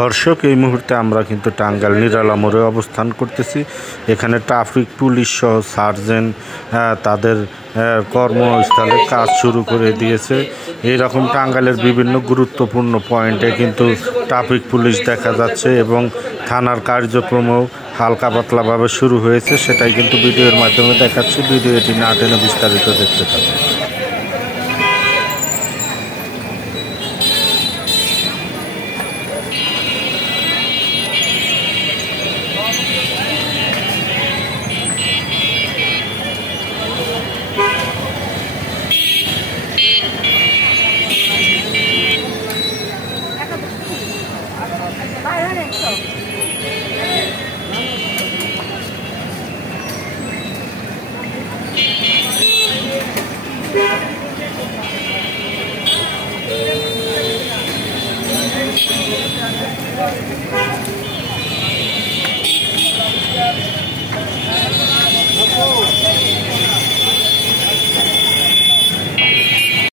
দর্শক, এই মুহূর্তে আমরা কিন্তু টাঙ্গাইল নিরালা মোড়ে অবস্থান করতেছি। এখানে ট্রাফিক পুলিশ সহ সার্জেন্ট তাদের কর্মস্থলে কাজ শুরু করে দিয়েছে। এইরকম টাঙ্গাইলের বিভিন্ন গুরুত্বপূর্ণ পয়েন্টে কিন্তু ট্রাফিক পুলিশ দেখা যাচ্ছে এবং থানার কার্যক্রমও হালকা পাতলাভাবে শুরু হয়েছে। সেটাই কিন্তু ভিডিওর মাধ্যমে দেখাচ্ছি। ভিডিওটি না টেনে বিস্তারিত দেখতে থাকুন।